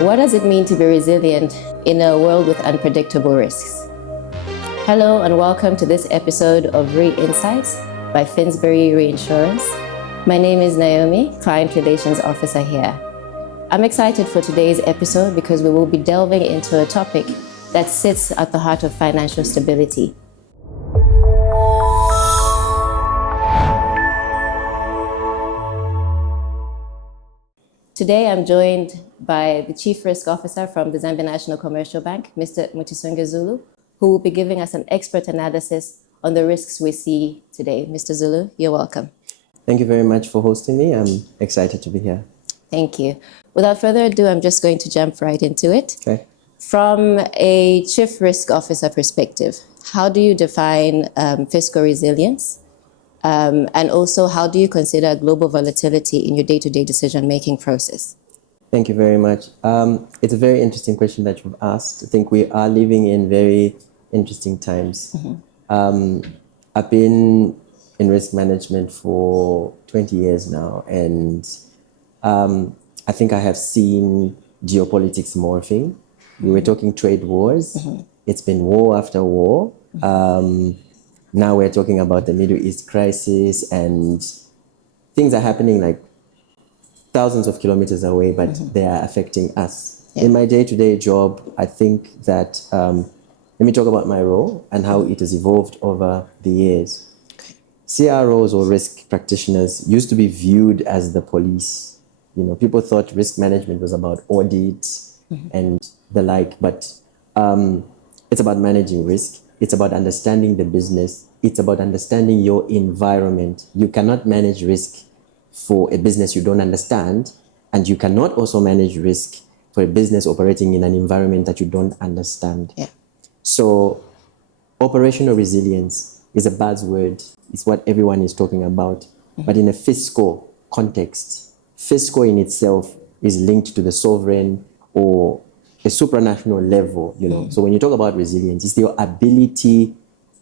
What does it mean to be resilient in a world with unpredictable risks? Hello and welcome to this episode of Re Insights by FinRe Reinsurance. My name is Naomi, Client Relations Officer here. I'm excited for today's episode because we will be delving into a topic that sits at the heart of financial stability. Today, I'm joined by the Chief Risk Officer from the Zambia National Commercial Bank, Mr. Mutisonge Zulu, who will be giving us an expert analysis on the risks we see today. Mr. Zulu, you're welcome. Thank you very much for hosting me. I'm excited to be here. Thank you. Without further ado, I'm just going to jump right into it. Okay. From a Chief Risk Officer perspective, how do you define fiscal resilience? And also, how do you consider global volatility in your day-to-day decision-making process? Thank you very much. It's a very interesting question that you've asked. I think we are living in very interesting times. I've been in risk management for 20 years now, and I think I have seen geopolitics morphing. We were talking trade wars. It's been war after war. Now we're talking about the Middle East crisis, and things are happening like thousands of kilometers away, but they are affecting us. Yeah. In my day-to-day job, I think that, let me talk about my role and how it has evolved over the years. CROs or risk practitioners used to be viewed as the police. You know, people thought risk management was about audits and the like, but it's about managing risk. It's about understanding the business. It's about understanding your environment. You cannot manage risk for a business you don't understand, and you cannot also manage risk for a business operating in an environment that you don't understand. Yeah. So operational resilience is a buzzword. It's what everyone is talking about. But in a fiscal context, fiscal in itself is linked to the sovereign or a supranational level, you know. So when you talk about resilience, it's your ability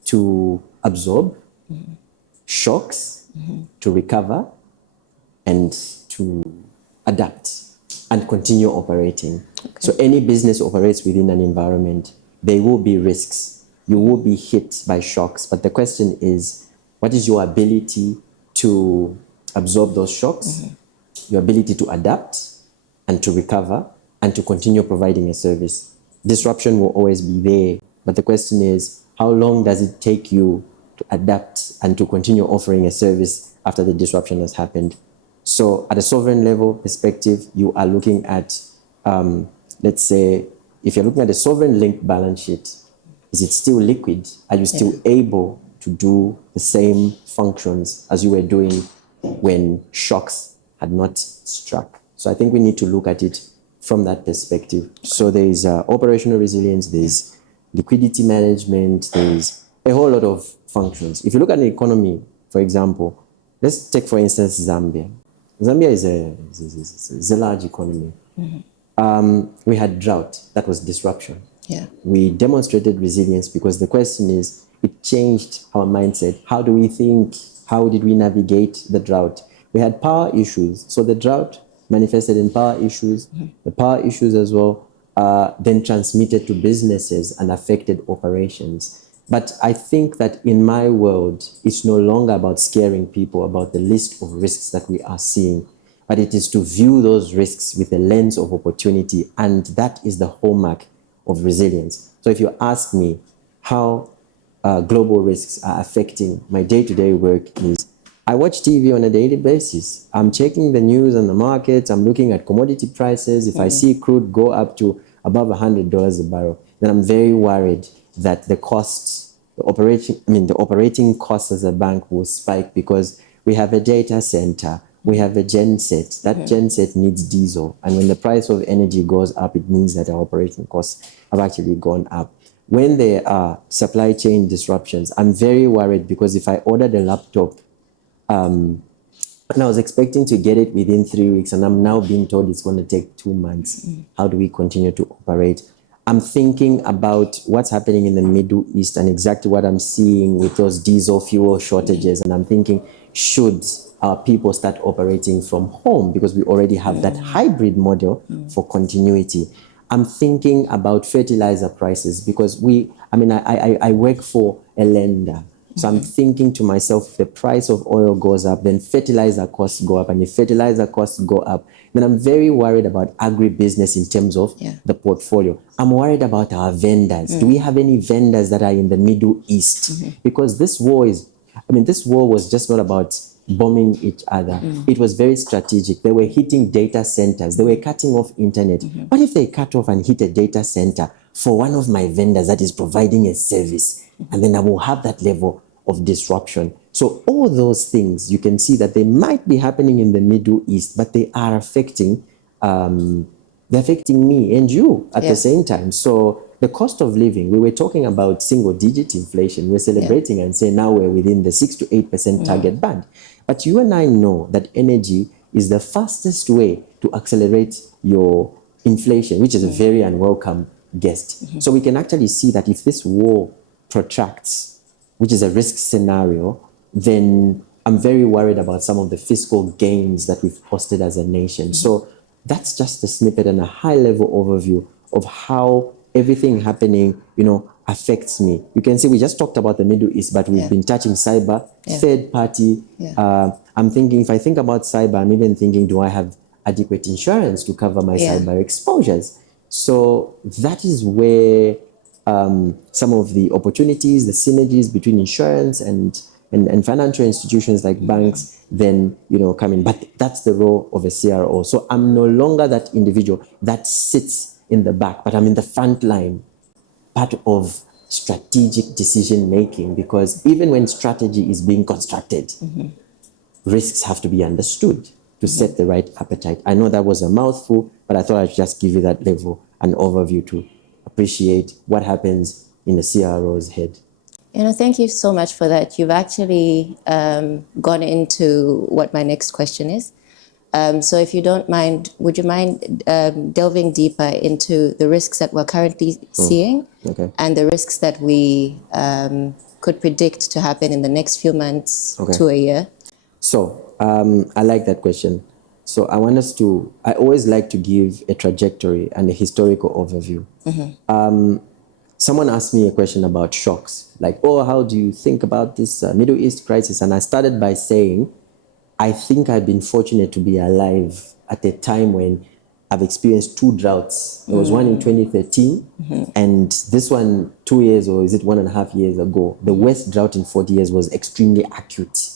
to absorb shocks, to recover, and to adapt and continue operating. Okay. So any business operates within an environment. There will be risks. You will be hit by shocks. But the question is, what is your ability to absorb those shocks, your ability to adapt and to recover, and to continue providing a service? Disruption will always be there, but the question is, how long does it take you to adapt and to continue offering a service after the disruption has happened? So at a sovereign level perspective, you are looking at, let's say, if you're looking at a sovereign linked balance sheet, is it still liquid? Are you still able to do the same functions as you were doing when shocks had not struck? So I think we need to look at it from that perspective. So there is operational resilience, there's liquidity management, there's a whole lot of functions. If you look at the economy, for example, let's take, for instance, Zambia. Zambia is a large economy. We had drought. That was disruption. Yeah. We demonstrated resilience because the question is, it changed our mindset. How do we think? How did we navigate the drought? We had power issues. So the drought manifested in power issues. The power issues as well then transmitted to businesses and affected operations. But I think that in my world, it's no longer about scaring people about the list of risks that we are seeing, but it is to view those risks with a lens of opportunity, and that is the hallmark of resilience. So if you ask me how global risks are affecting my day-to-day work, is I watch TV on a daily basis. I'm checking the news and the markets. I'm looking at commodity prices. If I see crude go up to above $100 a barrel, then I'm very worried that the costs, the operating costs as a bank will spike because we have a data center, we have a genset. That genset needs diesel. And when the price of energy goes up, it means that our operating costs have actually gone up. When there are supply chain disruptions, I'm very worried because if I ordered a laptop and I was expecting to get it within 3 weeks, and I'm now being told it's going to take 2 months. How do we continue to operate? I'm thinking about what's happening in the Middle East and exactly what I'm seeing with those diesel fuel shortages. And I'm thinking, should our people start operating from home because we already have that hybrid model for continuity. I'm thinking about fertilizer prices because I work for a lender. So I'm thinking to myself, if the price of oil goes up, then fertilizer costs go up. And if fertilizer costs go up, then I'm very worried about agribusiness in terms of the portfolio. I'm worried about our vendors. Do we have any vendors that are in the Middle East? Because this war was just not about bombing each other. It was very strategic. They were hitting data centers. They were cutting off internet. What if they cut off and hit a data center for one of my vendors that is providing a service? And then I will have that level of disruption. So all those things, you can see that they might be happening in the Middle East, but they are affecting me and you at the same time. So the cost of living, we were talking about single-digit inflation. We're celebrating and saying now we're within the 6 to 8% target band. But you and I know that energy is the fastest way to accelerate your inflation, which is a very unwelcome guest. So we can actually see that if this war protracts, which is a risk scenario, then I'm very worried about some of the fiscal gains that we've posted as a nation. So that's just a snippet and a high-level overview of how everything happening, affects me. You can see we just talked about the Middle East, but we've been touching cyber, third party. I'm thinking, if I think about cyber, I'm even thinking, do I have adequate insurance to cover my cyber exposures? So that is where some of the opportunities, the synergies between insurance and financial institutions like banks then come in. But that's the role of a CRO. So I'm no longer that individual that sits in the back, but I'm in the front line, part of strategic decision making, because even when strategy is being constructed, risks have to be understood to set the right appetite. I know that was a mouthful, but I thought I'd just give you that level, an overview to appreciate what happens in the CRO's head. Thank you so much for that. You've actually gone into what my next question is. So if you don't mind, would you mind delving deeper into the risks that we're currently seeing and the risks that we could predict to happen in the next few months to a year? So I like that question. So I always like to give a trajectory and a historical overview. Someone asked me a question about shocks, like, how do you think about this Middle East crisis? And I started by saying, I think I've been fortunate to be alive at a time when I've experienced two droughts. There was one in 2013, and this one 2 years, or is it 1.5 years ago? The worst drought in 40 years was extremely acute.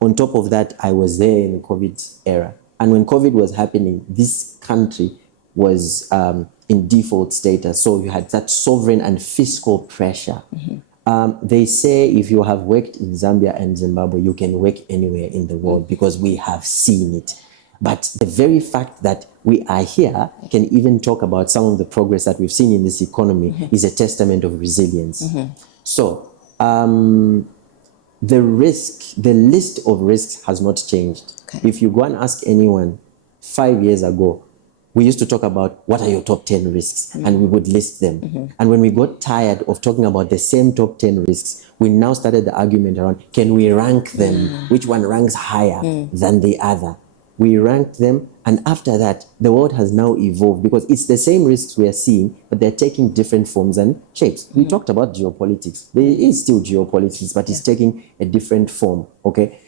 On top of that, I was there in the COVID era. And when COVID was happening, this country was in default status. So you had that sovereign and fiscal pressure. They say if you have worked in Zambia and Zimbabwe, you can work anywhere in the world because we have seen it. But the very fact that we are here can even talk about some of the progress that we've seen in this economy is a testament of resilience. So the list of risks has not changed. If you go and ask anyone 5 years ago, we used to talk about what are your top 10 risks, and we would list them. And when we got tired of talking about the same top 10 risks, we now started the argument around, can we rank them? Which one ranks higher than the other? We ranked them, and after that, the world has now evolved because it's the same risks we are seeing, but they're taking different forms and shapes. We talked about geopolitics. There is still geopolitics, but it's taking a different form,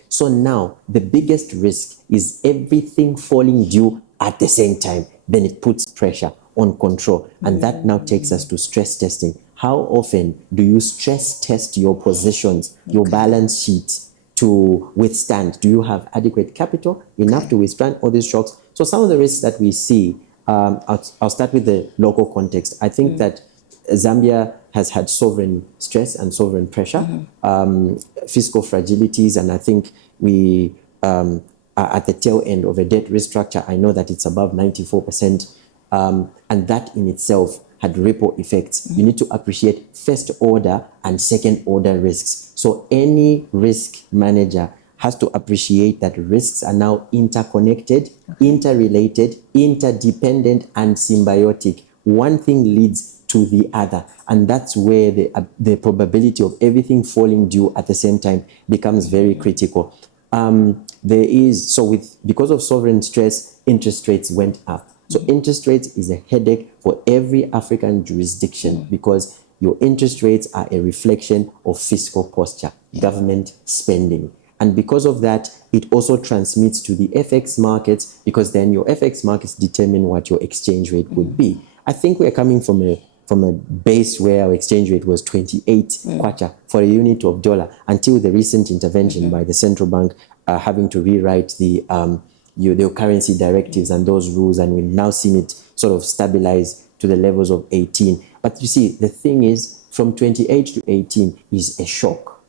So now, the biggest risk is everything falling due at the same time. Then it puts pressure on control. And that now takes us to stress testing. How often do you stress test your positions, your balance sheet to withstand? Do you have adequate capital enough to withstand all these shocks? So some of the risks that we see, I'll start with the local context. I think that Zambia has had sovereign stress and sovereign pressure, fiscal fragilities, and I think we are at the tail end of a debt restructure. I know that it's above 94%, and that in itself had ripple effects. You need to appreciate first order and second order risks. So any risk manager has to appreciate that risks are now interconnected, interrelated, interdependent, and symbiotic. One thing leads to the other, and that's where the probability of everything falling due at the same time becomes very critical. there is, because of sovereign stress, interest rates went up. So interest rates is a headache for every African jurisdiction because your interest rates are a reflection of fiscal posture, government spending. And because of that, it also transmits to the FX markets because then your FX markets determine what your exchange rate would be. I think we're coming from a base where our exchange rate was 28 kwacha for a unit of dollar until the recent intervention by the central bank having to rewrite the currency directives and those rules, and we've now seen it sort of stabilize to the levels of 18. But you see, the thing is, from 28 to 18 is a shock.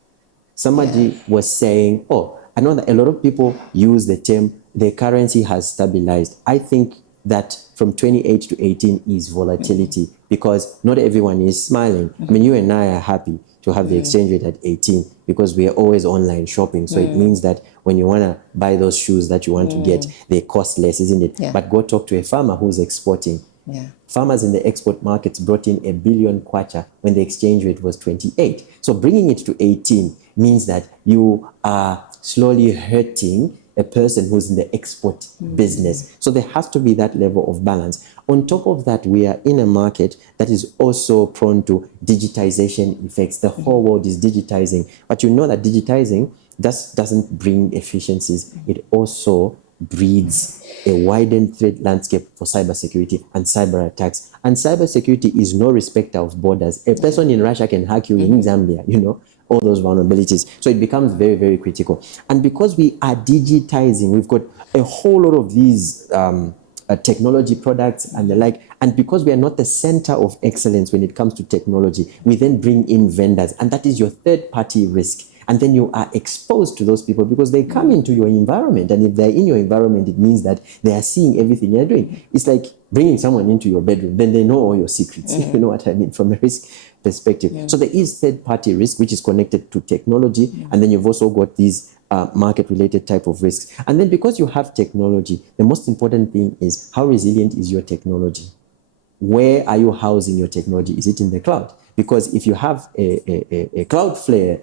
Somebody was saying, I know that a lot of people use the term, the currency has stabilized. I think that from 28 to 18 is volatility because not everyone is smiling. I mean, you and I are happy to have the exchange rate at 18 because we are always online shopping. So it means that when you want to buy those shoes that you want to get, they cost less, isn't it? Yeah. But go talk to a farmer who's exporting. Yeah. Farmers in the export markets brought in 1 billion kwacha when the exchange rate was 28. So bringing it to 18 means that you are slowly hurting a person who's in the export business. So there has to be that level of balance. On top of that, we are in a market that is also prone to digitization effects. The whole world is digitizing. But you know that digitizing doesn't bring efficiencies. It also breeds a widened threat landscape for cybersecurity and cyber attacks. And cybersecurity is no respecter of borders. A person in Russia can hack you in Zambia, all those vulnerabilities. So it becomes very, very critical. And because we are digitizing, we've got a whole lot of these technology products and the like. And because we are not the center of excellence when it comes to technology, we then bring in vendors. And that is your third-party risk. And then you are exposed to those people because they come into your environment. And if they're in your environment, it means that they are seeing everything you're doing. It's like bringing someone into your bedroom. Then they know all your secrets. You know what I mean? From a risk perspective. So there is third-party risk, which is connected to technology. And then you've also got these market-related type of risks. And then because you have technology, the most important thing is how resilient is your technology? Where are you housing your technology? Is it in the cloud? Because if you have a Cloudflare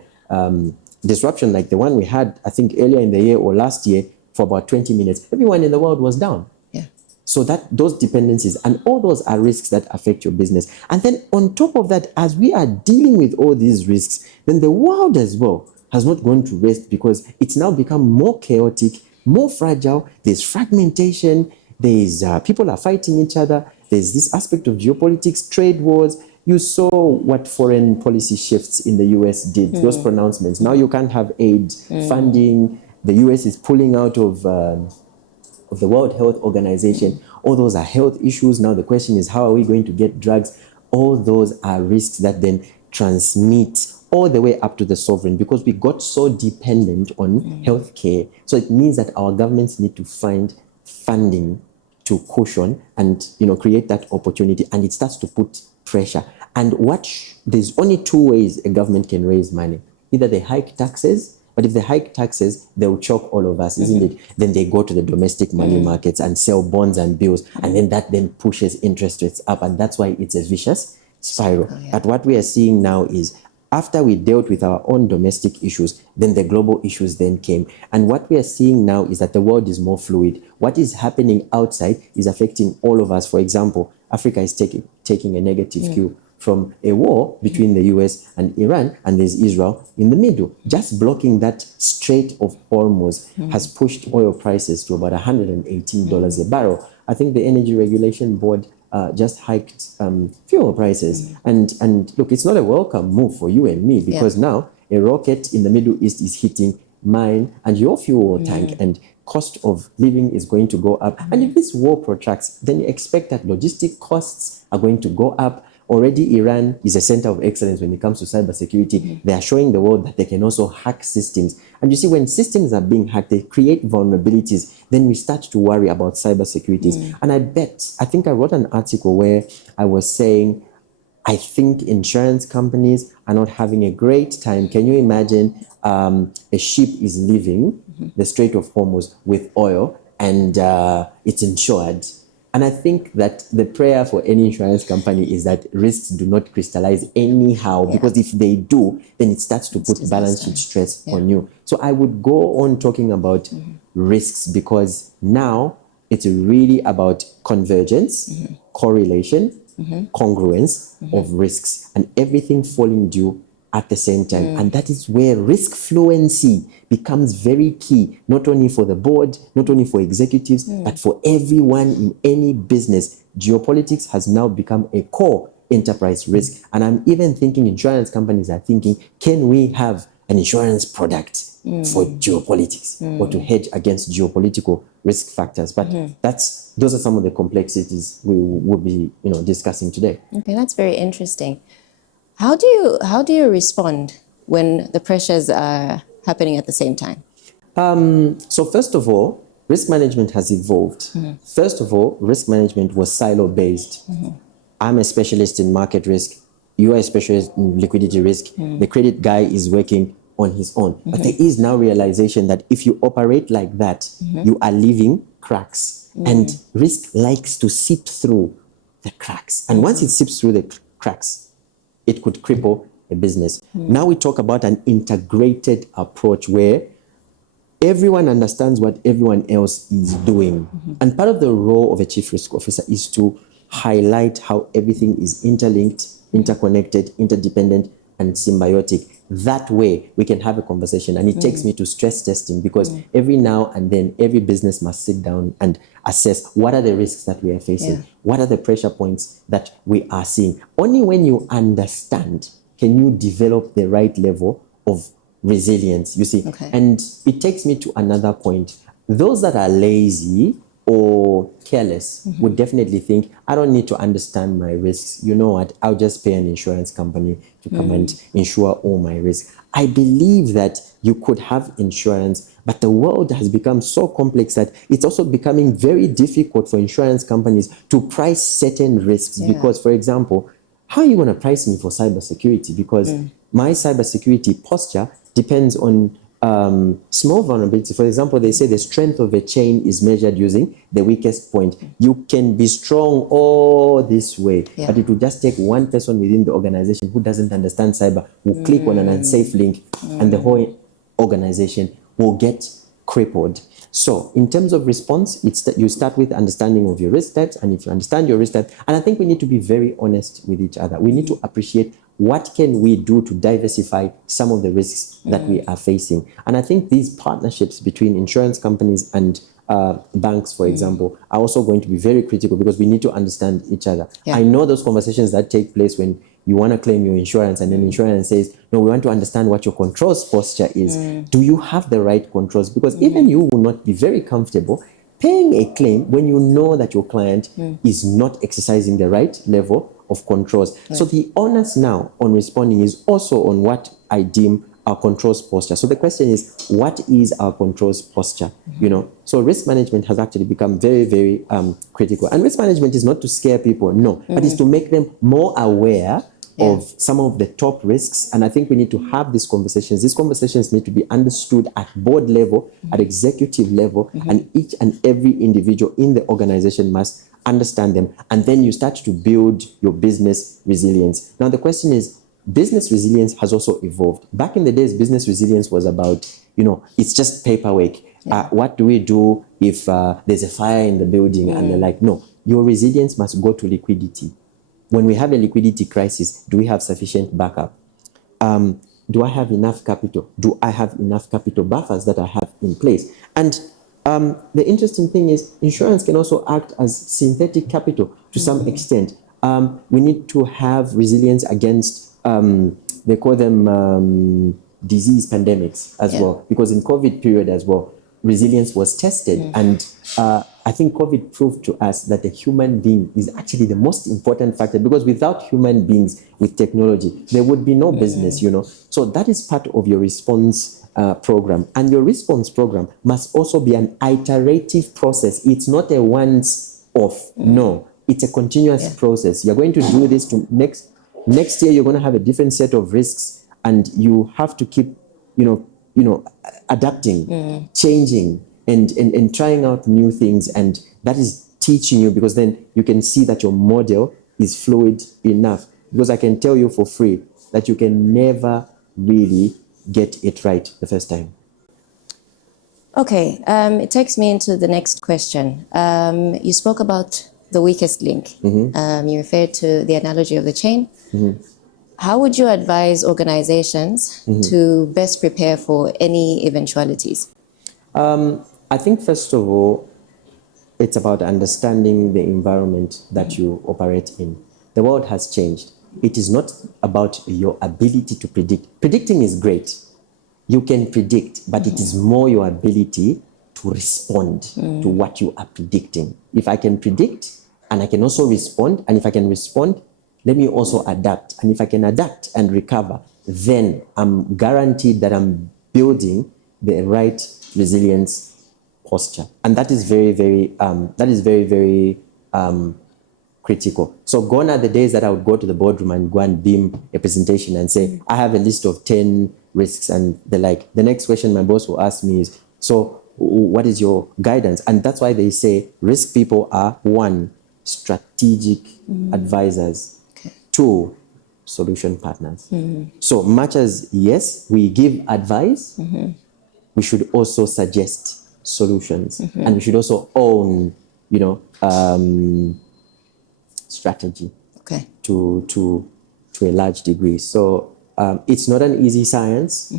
disruption like the one we had, I think earlier in the year or last year for about 20 minutes, everyone in the world was down. Yeah. So those dependencies and all those are risks that affect your business. And then on top of that, as we are dealing with all these risks, then the world as well has not gone to rest because it's now become more chaotic, more fragile. There's fragmentation. There's people are fighting each other. There's this aspect of geopolitics, trade wars. You saw what foreign policy shifts in the US did, those pronouncements. Now you can't have aid funding. The US is pulling out of the World Health Organization. All those are health issues. Now the question is, how are we going to get drugs? All those are risks that then transmit all the way up to the sovereign because we got so dependent on healthcare. So it means that our governments need to find funding to cushion and create that opportunity, and it starts to put pressure. And there's only two ways a government can raise money. Either they hike taxes, but if they hike taxes, they'll choke all of us, isn't it? Then they go to the domestic money markets and sell bonds and bills, and then that then pushes interest rates up, and that's why it's a vicious spiral. But what we are seeing now is after we dealt with our own domestic issues, then the global issues then came. And what we are seeing now is that the world is more fluid. What is happening outside is affecting all of us. For example, Africa is taking a negative cue from a war between the US and Iran, and there's Israel in the middle. Just blocking that Strait of Hormuz has pushed oil prices to about $118 a barrel. I think the Energy Regulation Board just hiked fuel prices. And look, it's not a welcome move for you and me because now a rocket in the Middle East is hitting mine and your fuel tank, and cost of living is going to go up. And if this war protracts, then you expect that logistic costs are going to go up. Already Iran is a center of excellence when it comes to cybersecurity. They are showing the world that they can also hack systems. And you see, when systems are being hacked, they create vulnerabilities. Then we start to worry about cybersecurity. And I think I wrote an article where I was saying, I think insurance companies are not having a great time. Can you imagine a ship is leaving the Strait of Hormuz with oil and it's insured? And I think that the prayer for any insurance company is that risks do not crystallize anyhow, because if they do, then it starts to put balance sheet stress on you. So I would go on talking about risks, because now it's really about convergence, correlation, congruence of risks, and everything falling due at the same time. And that is where risk fluency becomes very key, not only for the board, not only for executives, but for everyone in any business. Geopolitics has now become a core enterprise risk. And I'm even thinking insurance companies are thinking, can we have an insurance product for geopolitics or to hedge against geopolitical risk factors? But those are some of the complexities we will be discussing today. Okay, that's very interesting. How do you respond when the pressures are happening at the same time? So first of all, risk management has evolved. First of all, risk management was silo-based. I'm a specialist in market risk. You are a specialist in liquidity risk. The credit guy is working on his own. But there is now realization that if you operate like that, you are leaving cracks. And risk likes to seep through the cracks. And once it seeps through the cracks, it could cripple a business. Now we talk about an integrated approach where everyone understands what everyone else is doing. And part of the role of a chief risk officer is to highlight how everything is interlinked, interconnected, interdependent, and symbiotic. That way we can have a conversation. And it takes me to stress testing, because every now and then every business must sit down and assess what are the risks that we are facing, what are the pressure points that we are seeing. Only when you understand can you develop the right level of resilience, you see. And it takes me to another point. Those that are lazy or careless would definitely think, I don't need to understand my risks. You know what? I'll just pay an insurance company to come and insure all my risks. I believe that you could have insurance, but the world has become so complex that it's also becoming very difficult for insurance companies to price certain risks. Because, for example, how are you going to price me for cybersecurity? Because my cybersecurity posture depends on small vulnerability. For example, they say the strength of a chain is measured using the weakest point. You can be strong all this way, but it will just take one person within the organization who doesn't understand cyber, who click on an unsafe link, and the whole organization will get crippled. So in terms of response, it's that you start with understanding of your risk types. And if you understand your risk type, and I think we need to be very honest with each other. We need to appreciate what can we do to diversify some of the risks that we are facing. And I think these partnerships between insurance companies and banks, for example, are also going to be very critical, because we need to understand each other. I know those conversations that take place when you want to claim your insurance, and then insurance says, no, we want to understand what your controls posture is. Do you have the right controls? Because even you will not be very comfortable paying a claim when you know that your client is not exercising the right level of controls. So the onus now on responding is also on what I deem our controls posture. So the question is, what is our controls posture? So risk management has actually become very, very critical. And risk management is not to scare people, no, but it's to make them more aware of some of the top risks. And I think we need to have these conversations. These conversations need to be understood at board level, at executive level, and each and every individual in the organization must understand them. And then you start to build your business resilience. Now, the question is, business resilience has also evolved. Back in the days, business resilience was about, it's just paperwork. What do we do if there's a fire in the building and they're like, no, your resilience must go to liquidity. When we have a liquidity crisis, do we have sufficient backup? Do I have enough capital? Do I have enough capital buffers that I have in place? And the interesting thing is, insurance can also act as synthetic capital to some extent. We need to have resilience against, they call them disease pandemics as well, because in COVID period as well, resilience was tested. And I think COVID proved to us that the human being is actually the most important factor, because without human beings with technology, there would be no business, So that is part of your response program. And your response program must also be an iterative process. It's not a once off. No, it's a continuous process. You're going to do this to next year, you're going to have a different set of risks, and you have to keep, adapting, changing, and trying out new things. And that is teaching you, because then you can see that your model is fluid enough. Because I can tell you for free that you can never really get it right the first time. Okay, it takes me into the next question. You spoke about the weakest link. You referred to the analogy of the chain. How would you advise organizations to best prepare for any eventualities? I think, first of all, it's about understanding the environment that you operate in. The world has changed. It is not about your ability to predict. Predicting is great. You can predict, but it is more your ability to respond to what you are predicting. If I can predict and I can also respond, and if I can respond, let me also adapt. And if I can adapt and recover, then I'm guaranteed that I'm building the right resilience posture. And that is very, very critical. So gone are the days that I would go to the boardroom and go and beam a presentation and say, I have a list of 10 risks and the like. The next question my boss will ask me is, so what is your guidance? And that's why they say risk people are 1, strategic advisors, 2, solution partners. So much as, yes, we give advice, we should also suggest solutions, and we should also own, strategy to a large degree. So it's not an easy science,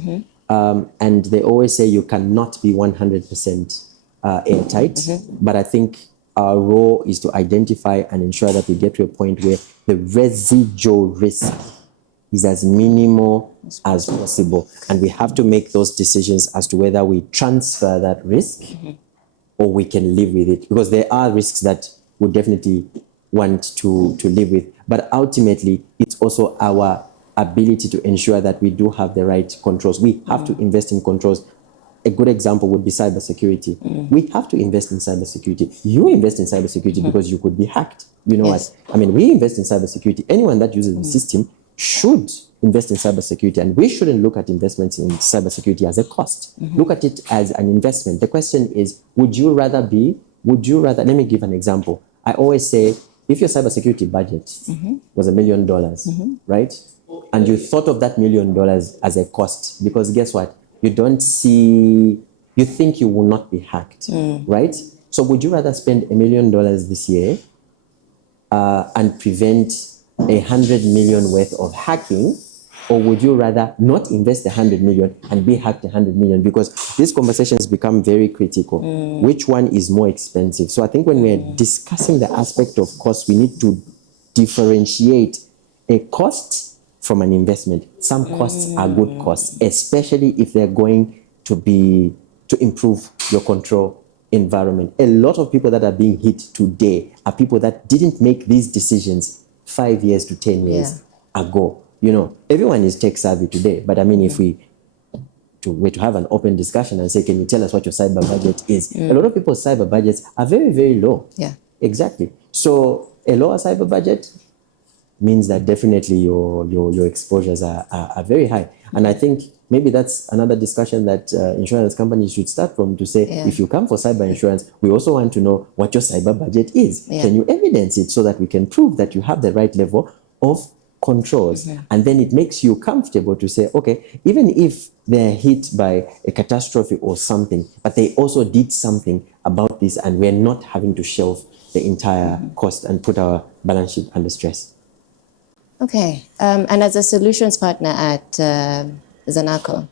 and they always say you cannot be 100% airtight, but I think our role is to identify and ensure that we get to a point where the residual risk is as minimal as possible, and we have to make those decisions as to whether we transfer that risk or we can live with it, because there are risks that we definitely want to live with, but ultimately it's also our ability to ensure that we do have the right controls. We have to invest in controls. A good example would be cybersecurity. We have to invest in cybersecurity. You invest in cybersecurity because you could be hacked. You know what? I mean, we invest in cybersecurity. Anyone that uses the system should invest in cybersecurity, and we shouldn't look at investments in cybersecurity as a cost. Look at it as an investment. The question is, would you rather, let me give an example. I always say, if your cybersecurity budget was $1 million, right? And you thought of that $1 million as a cost, because guess what? You think you will not be hacked, right? So would you rather spend $1 million this year and prevent 100 million worth of hacking, or would you rather not invest 100 million and be hacked 100 million? Because these conversations become very critical. Which one is more expensive? So I think when we're discussing the aspect of cost, we need to differentiate a cost from an investment. Some costs are good costs, especially if they're going to improve your control environment. A lot of people that are being hit today are people that didn't make these decisions 5 years to 10 years ago. Everyone is tech savvy today, but I mean, if we were to have an open discussion and say, can you tell us what your cyber budget is? A lot of people's cyber budgets are very, very low. Yeah, exactly. So a lower cyber budget means that definitely your exposures are very high. And I think maybe that's another discussion that insurance companies should start from, to say, if you come for cyber insurance, we also want to know what your cyber budget is. Can you evidence it so that we can prove that you have the right level of controls? And then it makes you comfortable to say, okay, even if they're hit by a catastrophe or something, but they also did something about this, and we're not having to shelve the entire cost and put our balance sheet under stress. Okay, and as a solutions partner at Zanaco,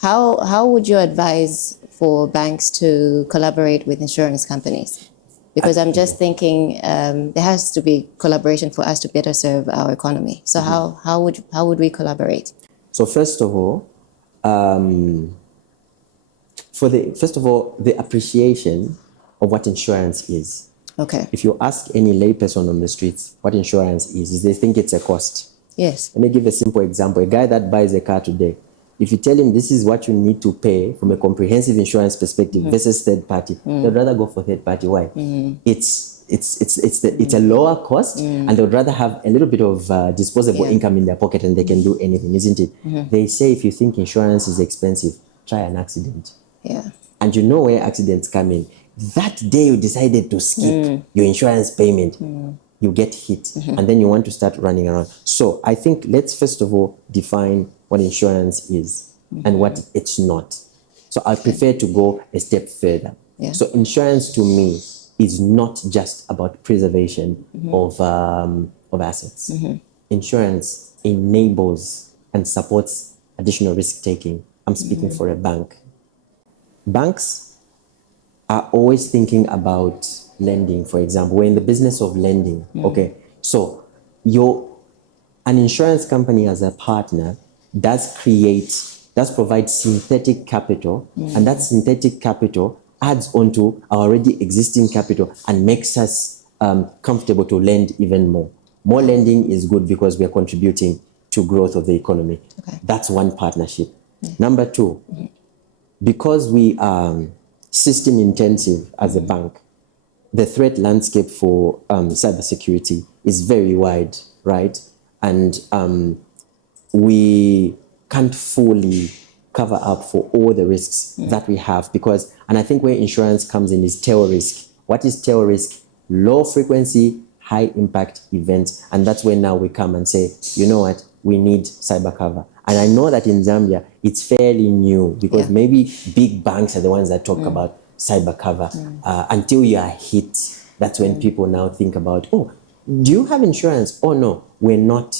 how would you advise for banks to collaborate with insurance companies? Because I'm just thinking there has to be collaboration for us to better serve our economy. So how would we collaborate? So first of all, the appreciation of what insurance is. Okay. If you ask any layperson on the streets what insurance is they think it's a cost. Yes. Let me give a simple example. A guy that buys a car today, if you tell him this is what you need to pay from a comprehensive insurance perspective versus third party, they'd rather go for third party. Why? It's a lower cost, and they would rather have a little bit of disposable income in their pocket, and they can do anything, isn't it? They say if you think insurance is expensive, try an accident. Yeah. And you know where accidents come in. that day you decided to skip your insurance payment, you get hit, and then you want to start running around. So I think let's first of all define what insurance is and what it's not. So I prefer to go a step further. Yeah. So insurance to me is not just about preservation of assets. Insurance enables and supports additional risk taking. I'm speaking for a bank. Banks are always thinking about lending, for example. We're in the business of lending. Okay. So an insurance company as a partner does provide synthetic capital, and that synthetic capital adds onto our already existing capital and makes us comfortable to lend even more. More lending is good because we are contributing to growth of the economy. Okay. That's one partnership. Number two, because we are system intensive as a bank, the threat landscape for cybersecurity is very wide, right? And we can't fully cover up for all the risks that we have and I think where insurance comes in is tail risk. What is tail risk? Low frequency, high impact events. And that's where now we come and say, you know what, we need cyber cover. And I know that in Zambia, it's fairly new because maybe big banks are the ones that talk about cyber cover. Until you are hit, that's when people now think about, oh, do you have insurance? Oh, no, we're not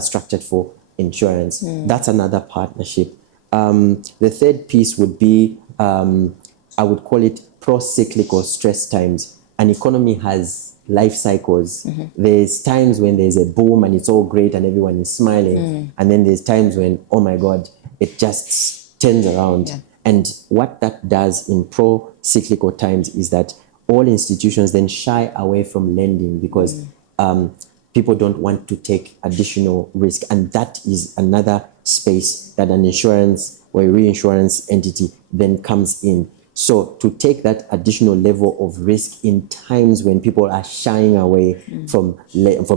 structured for insurance. That's another partnership. The third piece would be, I would call it pro-cyclical stress times. An economy has life cycles. There's times when there's a boom and it's all great and everyone is smiling. And then there's times when, oh my God, it just turns around. Yeah. And what that does in pro-cyclical times is that all institutions then shy away from lending because people don't want to take additional risk. And that is another space that an insurance or a reinsurance entity then comes in. So to take that additional level of risk in times when people are shying away from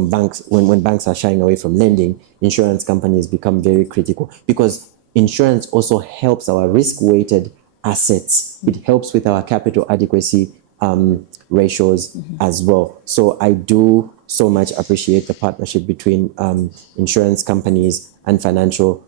banks, when banks are shying away from lending, insurance companies become very critical because insurance also helps our risk-weighted assets. It helps with our capital adequacy ratios as well. So I do so much appreciate the partnership between insurance companies and financial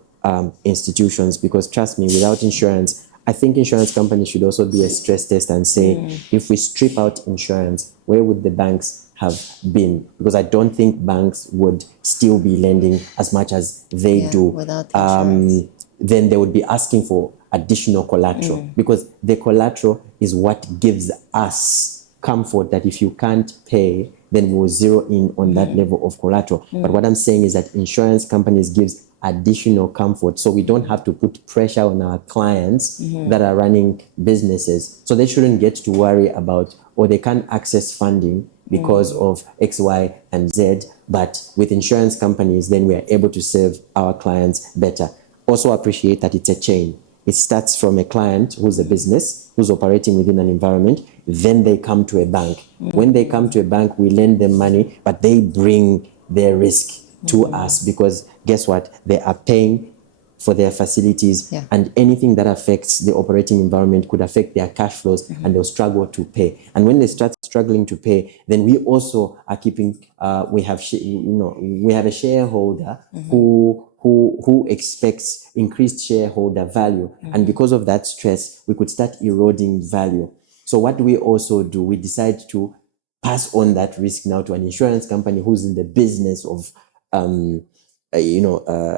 institutions because trust me, without insurance, I think insurance companies should also do a stress test and say, if we strip out insurance, where would the banks have been? Because I don't think banks would still be lending as much as they do. Without insurance. Then they would be asking for additional collateral because the collateral is what gives us comfort that if you can't pay, then we'll zero in on that level of collateral. But what I'm saying is that insurance companies gives additional comfort so we don't have to put pressure on our clients that are running businesses. So they shouldn't get to worry about, or they can't access funding because of X, Y, and Z. But with insurance companies, then we are able to serve our clients better. Also appreciate that it's a chain. It starts from a client who's a business, who's operating within an environment, then they come to a bank. When they come to a bank, we lend them money, but they bring their risk to us because guess what? They are paying for their facilities and anything that affects the operating environment could affect their cash flows and they'll struggle to pay. And when they start struggling to pay, then we also are keeping, we have a shareholder who expects increased shareholder value. And because of that stress, we could start eroding value. So what do we also do? We decide to pass on that risk now to an insurance company who's in the business of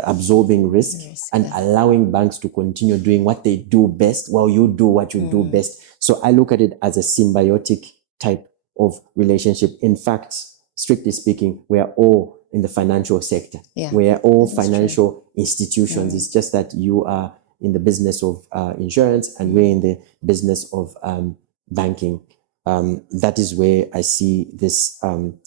absorbing risk and allowing banks to continue doing what they do best while you do what you do best. So I look at it as a symbiotic type of relationship. In fact, strictly speaking, we are all in the financial sector. We are all financial institutions. It's just that you are in the business of insurance and we're in the business of banking. That is where I see this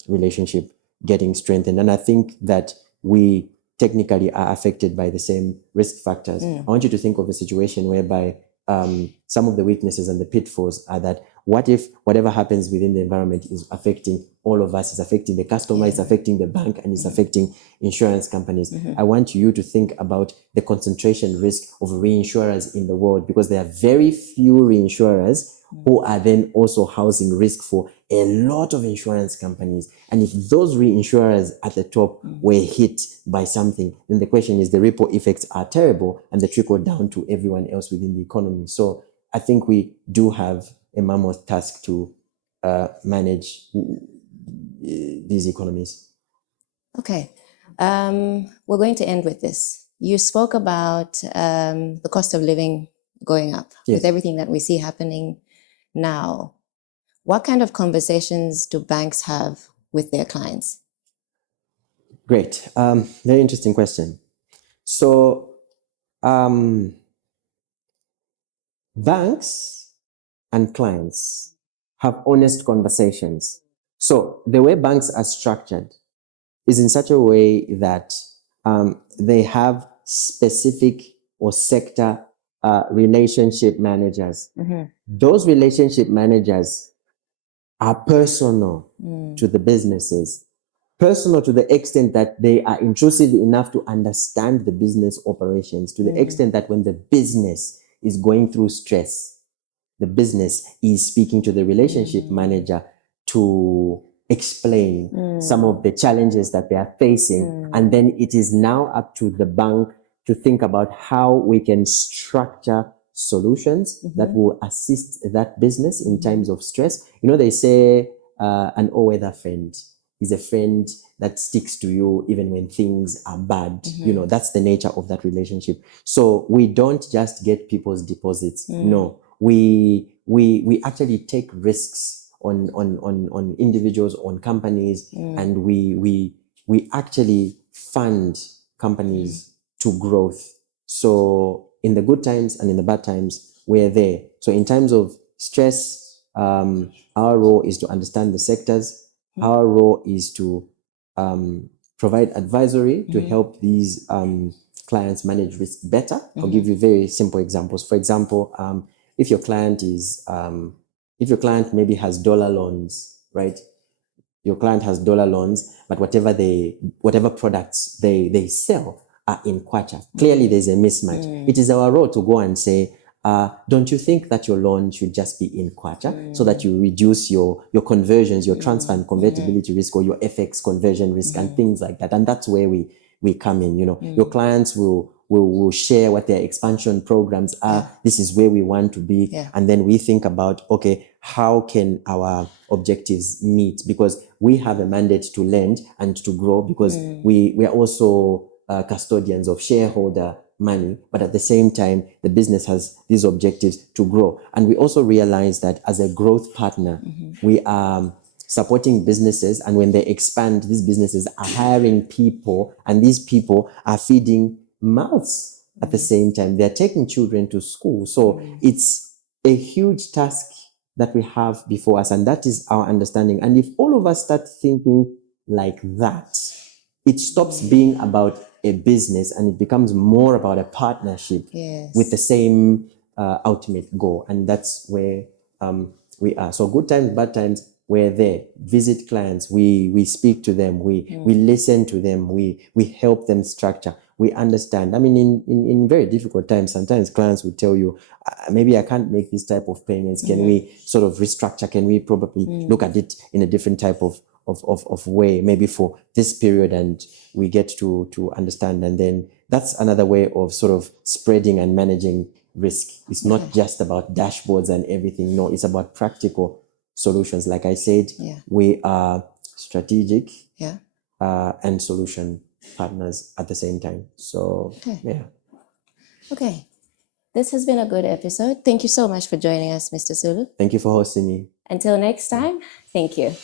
relationship getting strengthened. And I think that we technically are affected by the same risk factors. I want you to think of a situation whereby some of the weaknesses and the pitfalls are that what if whatever happens within the environment is affecting all of us, is affecting the customer, is affecting the bank, and is affecting insurance companies. I want you to think about the concentration risk of reinsurers in the world because there are very few reinsurers who are then also housing risk for a lot of insurance companies. And if those reinsurers at the top were hit by something, then the question is the ripple effects are terrible and they trickle down to everyone else within the economy. So I think we do have a mammoth task to manage these economies. Okay. We're going to end with this. You spoke about the cost of living going up with everything that we see happening now. What kind of conversations do banks have with their clients? Great. Very interesting question. So banks and clients have honest conversations. So the way banks are structured is in such a way that they have specific or sector relationship managers. Those relationship managers are personal to the businesses, personal to the extent that they are intrusive enough to understand the business operations, to the extent that when the business is going through stress, the business is speaking to the relationship manager to explain some of the challenges that they are facing. And then it is now up to the bank to think about how we can structure solutions that will assist that business in times of stress. You know, they say an all-weather friend is a friend that sticks to you even when things are bad. You know, that's the nature of that relationship. So we don't just get people's deposits. No, we actually take risks on individuals, on companies, and we actually fund companies to growth. So in the good times and in the bad times, we're there. So in times of stress, our role is to understand the sectors. Our role is to provide advisory to help these clients manage risk better. I'll give you very simple examples. For example, if your client maybe has dollar loans, right? Your client has dollar loans, but whatever products they sell are in kwacha. Clearly, there's a mismatch. It is our role to go and say, don't you think that your loan should just be in kwacha so that you reduce your conversions, your transfer and convertibility risk, or your FX conversion risk and things like that? And that's where we come in. You know, your clients will share what their expansion programs are. This is where we want to be. And then we think about, okay, how can our objectives meet? Because we have a mandate to lend and to grow, because we are also custodians of shareholder money, but at the same time, the business has these objectives to grow. And we also realize that as a growth partner, we are supporting businesses, and when they expand, these businesses are hiring people, and these people are feeding mouths at the same time. They're taking children to school. So it's a huge task that we have before us, and that is our understanding. And if all of us start thinking like that, it stops being about a business and it becomes more about a partnership with the same ultimate goal. And that's where we are. So good times, bad times, we're there. Visit clients. We speak to them. We listen to them. We help them structure. We understand. I mean, in very difficult times, sometimes clients will tell you, maybe I can't make this type of payments. Can we sort of restructure? Can we probably look at it in a different type of way, maybe for this period? And we get to understand. And then that's another way of sort of spreading and managing risk. It's not just about dashboards and everything. No, it's about practical solutions. Like I said, we are strategic and solution partners at the same time. So, Okay. This has been a good episode. Thank you so much for joining us, Mr. Sulu. Thank you for hosting me. Until next time, thank you.